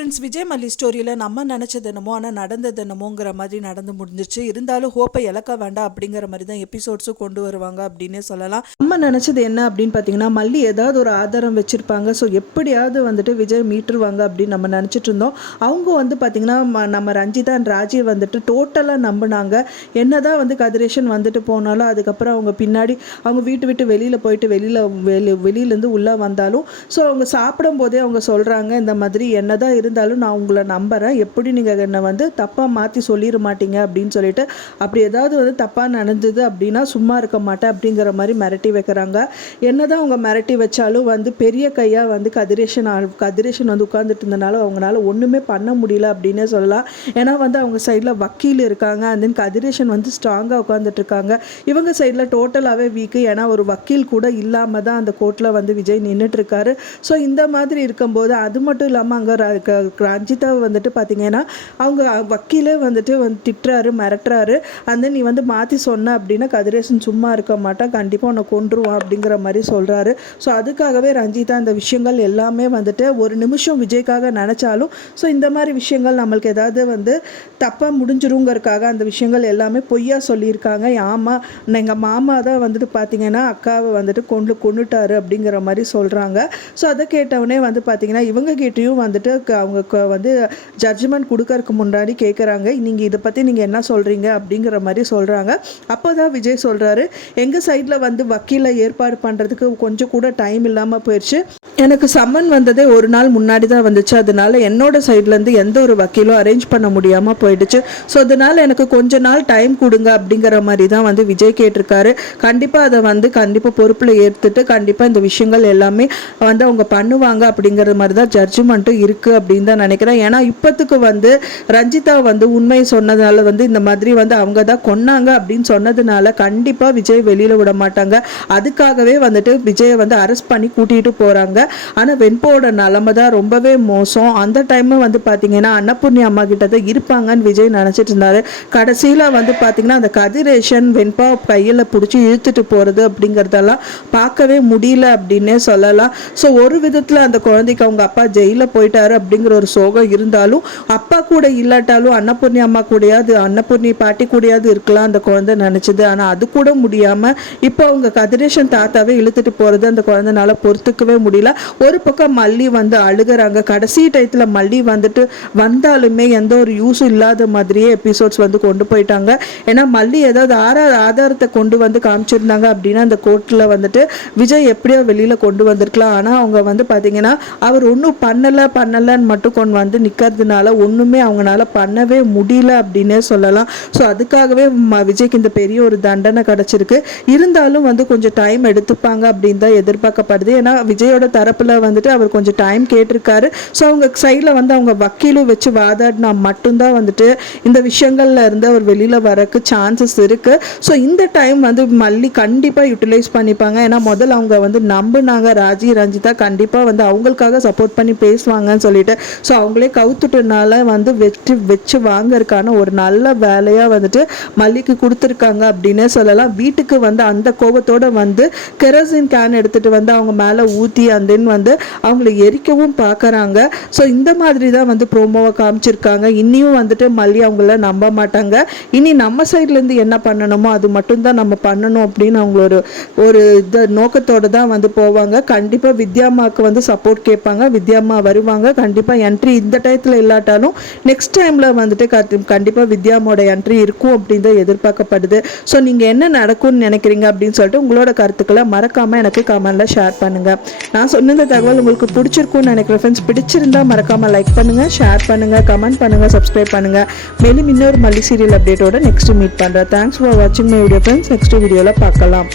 Friends, Vijay மல்லி ஸ்டோரியில் நம்ம நினச்சது என்னமோ ஆனால் நடந்தது என்னமோங்கிற மாதிரி நடந்து முடிஞ்சிச்சு. இருந்தாலும் ஹோப்பை இழக்க வேண்டாம் அப்படிங்கிற மாதிரி தான் எபிசோட்ஸும் கொண்டு வருவாங்க அப்படின்னே சொல்லலாம். நம்ம நினச்சது என்ன அப்படின்னு பார்த்தீங்கன்னா, மல்லி ஏதாவது ஒரு ஆதாரம் வச்சுருப்பாங்க. ஸோ எப்படியாவது வந்துட்டு விஜய் மீட்டுருவாங்க அப்படின்னு நம்ம நினச்சிட்டு இருந்தோம். அவங்க வந்து பார்த்திங்கன்னா நம்ம ரஞ்சிதா அண்ட் ராஜி வந்துட்டு டோட்டலாக நம்பினாங்க. என்னதான் வந்து கதிரேஷன் வந்துட்டு போனாலும் அதுக்கப்புறம் அவங்க பின்னாடி அவங்க வீட்டு விட்டு வெளியில் போயிட்டு வெளியிலேருந்து உள்ளே வந்தாலும் ஸோ அவங்க சாப்பிடும் போதே அவங்க சொல்கிறாங்க, இந்த மாதிரி என்னதான் இருந்தாலும் நான் உங்களை நம்புகிறேன், எப்படி நீங்கள் என்னை வந்து தப்பாக மாற்றி சொல்லிட மாட்டீங்க அப்படின்னு சொல்லிட்டு, அப்படி ஏதாவது வந்து தப்பாக நடந்தது அப்படின்னா சும்மா இருக்க மாட்டேன் அப்படிங்கிற மாதிரி மிரட்டி வைக்கிறாங்க. என்னதான் அவங்க மிரட்டி வச்சாலும் வந்து பெரிய கையாக வந்து கதிரேஷன் வந்து உட்கார்ந்துட்டு இருந்தனால அவங்களால ஒன்றுமே பண்ண முடியல அப்படின்னே சொல்லலாம். ஏன்னா வந்து அவங்க சைடில் வக்கீல் இருக்காங்க, அண்ட் தென் கதிரேஷன் வந்து ஸ்ட்ராங்காக உட்காந்துட்டு இருக்காங்க. இவங்க சைடில் டோட்டலாகவே வீக்கு. ஏன்னா ஒரு வக்கீல் கூட இல்லாமல் தான் அந்த கோர்ட்டில் வந்து விஜய் நின்றுட்டுருக்காரு. ஸோ இந்த மாதிரி இருக்கும்போது அது மட்டும் இல்லாமல் அங்கே ரஞ்சிதாவை வந்துட்டு பார்த்தீங்கன்னா அவங்க வக்கீலே வந்துட்டு திட்டுறாரு, மிரட்டுறாரு. அந்த நீ வந்து மாற்றி சொன்ன அப்படின்னா கதிரேசன் சும்மா இருக்க மாட்டான், கண்டிப்பாக உன்னை கொன்றுவான் அப்படிங்கிற மாதிரி சொல்கிறாரு. ஸோ அதுக்காகவே ரஞ்சிதா இந்த விஷயங்கள் எல்லாமே வந்துட்டு ஒரு நிமிஷம் விஜய்க்காக நினச்சாலும் ஸோ இந்த மாதிரி விஷயங்கள் நம்மளுக்கு ஏதாவது வந்து தப்பாக முடிஞ்சிருங்கிறதுக்காக அந்த விஷயங்கள் எல்லாமே பொய்யா சொல்லியிருக்காங்க. ஆமாம், எங்கள் மாமா தான் வந்துட்டு பார்த்தீங்கன்னா அக்காவை வந்துட்டு கொண்டுட்டாரு அப்படிங்கிற மாதிரி சொல்கிறாங்க. ஸோ அதை கேட்டவொடனே வந்து பார்த்தீங்கன்னா இவங்க கிட்டேயும் வந்துட்டு அவங்க வந்து ஜட்ஜ்மெண்ட் கொடுக்கறதுக்கு முன்னாடி கேட்குறாங்க, நீங்கள் இதை பற்றி நீங்கள் என்ன சொல்கிறீங்க அப்படிங்கிற மாதிரி சொல்கிறாங்க. அப்போ தான் விஜய் சொல்கிறாரு, எங்கள் சைடில் வந்து வக்கீலை ஏற்பாடு பண்ணுறதுக்கு கொஞ்சம் கூட டைம் இல்லாமல் போயிடுச்சு. எனக்கு சம்மன் வந்ததே ஒரு நாள் முன்னாடி தான் வந்துச்சு. அதனால என்னோட சைட்லேருந்து எந்த ஒரு வக்கீலும் அரேஞ்ச் பண்ண முடியாமல் போயிடுச்சு. ஸோ அதனால் எனக்கு கொஞ்ச நாள் டைம் கொடுங்க அப்படிங்கிற மாதிரி தான் வந்து விஜய் கேட்டிருக்காரு. கண்டிப்பாக அதை வந்து கண்டிப்பாக பொறுப்பில் ஏற்றுட்டு கண்டிப்பாக இந்த விஷயங்கள் எல்லாமே வந்து அவங்க பண்ணுவாங்க அப்படிங்கிற மாதிரி தான் ஜட்ஜ்மெண்ட்டும் இருக்குது அப்படின்னு தான் நினைக்கிறேன். ஏன்னா இப்போத்துக்கு வந்து ரஞ்சிதா வந்து உண்மை சொன்னதால வந்து இந்த மாதிரி வந்து அவங்க தான் கொன்னாங்க அப்படின்னு சொன்னதுனால கண்டிப்பாக விஜய் வெளியில் விட மாட்டாங்க. அதுக்காகவே வந்துட்டு விஜயை வந்து அரெஸ்ட் பண்ணி கூட்டிகிட்டு போகிறாங்க. ஆனால் வெண்பாவோட நிலைமை தான் ரொம்பவே மோசம். அந்த டைம் வந்து பார்த்தீங்கன்னா அன்னபூர்ணி அம்மா கிட்ட தான் இருப்பாங்கன்னு விஜய் நினச்சிட்டு இருந்தாரு. கடைசியில் வந்து பார்த்தீங்கன்னா அந்த கதிரேஷன் வெண்பா கையில் பிடிச்சி இழுத்துட்டு போகிறது அப்படிங்கிறதெல்லாம் பார்க்கவே முடியல அப்படின்னே சொல்லலாம். ஸோ ஒரு விதத்தில் அந்த குழந்தைக்கு அவங்க அப்பா ஜெயிலில் போயிட்டாரு அப்படிங்கிற ஒரு சோகம் இருந்தாலும் அப்பா கூட இல்லாட்டாலும் அன்னபூர்ணி அம்மா கூடயாவது அன்னபூர்ணி பாட்டி கூடயாவது இருக்கலாம் அந்த குழந்தை நினச்சிது. ஆனால் அது கூட முடியாமல் இப்போ அவங்க கதிரேஷன் தாத்தாவே இழுத்துட்டு போகிறது அந்த குழந்தைனால பொறுத்துக்கவே முடியல. ஒரு பக்கம் மல்லி வந்து அழுகிறாங்க. கடைசி டயத்தில் மல்லி வந்துட்டு வந்தாலுமே எந்த ஒரு யூஸும் இல்லாத மாதிரியே எபிசோட்ஸ் வந்து கொண்டு போயிட்டாங்க. ஏன்னா மல்லி ஏதாவது ஆதாரத்தை கொண்டு வந்து காமிச்சிருந்தாங்க அப்படின்னா அந்த கோர்ட்டில் வந்துட்டு விஜய் எப்படியோ வெளியில் கொண்டு வந்திருக்கலாம். ஆனால் அவங்க வந்து பார்த்தீங்கன்னா அவர் ஒன்றும் பண்ணலைன்னு மட்டும் கொண்டு வந்து நிற்கிறதுனால ஒன்றுமே அவங்களால பண்ணவே முடியல அப்படின்னே சொல்லலாம். ஸோ அதுக்காகவே விஜய்க்கு இந்த பெரிய ஒரு தண்டனை கிடச்சிருக்கு. இருந்தாலும் வந்து கொஞ்சம் டைம் எடுத்துப்பாங்க அப்படின்னு தான் எதிர்பார்க்கப்படுது. ஏன்னா விஜயோட தரப்பில் வந்துட்டு அவர் கொஞ்சம் டைம் கேட்டிருக்காரு. ஸோ அவங்க சைடில் வந்து அவங்க வக்கீலும் வச்சு வாதாடினா மட்டும்தான் வந்துட்டு இந்த விஷயங்கள்ல இருந்து அவர் வெளியில் வரக்கு சான்சஸ் இருக்குது. ஸோ இந்த டைம் வந்து மல்லி கண்டிப்பாக யூட்டிலைஸ் பண்ணிப்பாங்க. ஏன்னா முதல்ல அவங்க வந்து நம்பினாங்க ராஜி ரஞ்சிதா கண்டிப்பாக வந்து அவங்களுக்காக சப்போர்ட் பண்ணி பேசுவாங்கன்னு சொல்லிட்டு. ஸோ அவங்களே கவுத்துட்டனால வந்து வச்சு வாங்கறதுக்கான ஒரு நல்ல வேலையாக வந்துட்டு மல்லிக்கு கொடுத்துருக்காங்க அப்படின்னே சொல்லலாம். வீட்டுக்கு வந்து அந்த கோபத்தோடு வந்து கெரோசின் கேன் எடுத்துகிட்டு வந்து அவங்க மேலே ஊற்றி அந்த வந்து அவங்களை எரிக்கவும் பார்க்குறாங்க. ஸோ இந்த மாதிரி தான் வந்து ப்ரோமோவை காமிச்சிருக்காங்க. இன்னியும் வந்துட்டு மல்லி அவங்கள நம்ப மாட்டாங்க. இனி நம்ம சைட்லேருந்து என்ன பண்ணணுமோ அது மட்டும்தான் நம்ம பண்ணணும் அப்படின்னு அவங்க ஒரு நோக்கத்தோடு தான் வந்து போவாங்க. கண்டிப்பாக வித்யாம்மாவுக்கு வந்து சப்போர்ட் கேட்பாங்க. வித்யாம்மா வருவாங்க. கண்டிப்பாக என்ட்ரி இந்த டயத்தில் இல்லாட்டாலும் நெக்ஸ்ட் டைமில் வந்துட்டு கண்டிப்பாக வித்யாம்மாவோட என்ட்ரி இருக்கும் அப்படின்னு தான் எதிர்பார்க்கப்படுது. ஸோ நீங்கள் என்ன நடக்கும்னு நினைக்கிறீங்க அப்படின்னு சொல்லிட்டு உங்களோட கருத்துக்களை மறக்காமல் எனக்கு கமெண்டில் ஷேர் பண்ணுங்கள். நான் சொன்ன இந்த தகவல் உங்களுக்கு பிடிச்சிருக்கும்னு நினைக்கிறேன் ஃப்ரெண்ட்ஸ். பிடிச்சிருந்தா மறக்காமல் லைக் பண்ணுங்கள், ஷேர் பண்ணுங்கள், கமெண்ட் பண்ணுங்கள், சப்ஸ்கிரைப் பண்ணுங்கள். மேலும் இன்னொரு மல்லி சீரியல் அப்டேட்டோட நெக்ஸ்ட் மீட் பண்ணுறேன். தேங்க்ஸ் ஃபார் வாட்சிங் மை வீடியோ ஃப்ரெண்ட்ஸ். நெக்ஸ்ட் வீடியோவில் பார்க்கலாம்.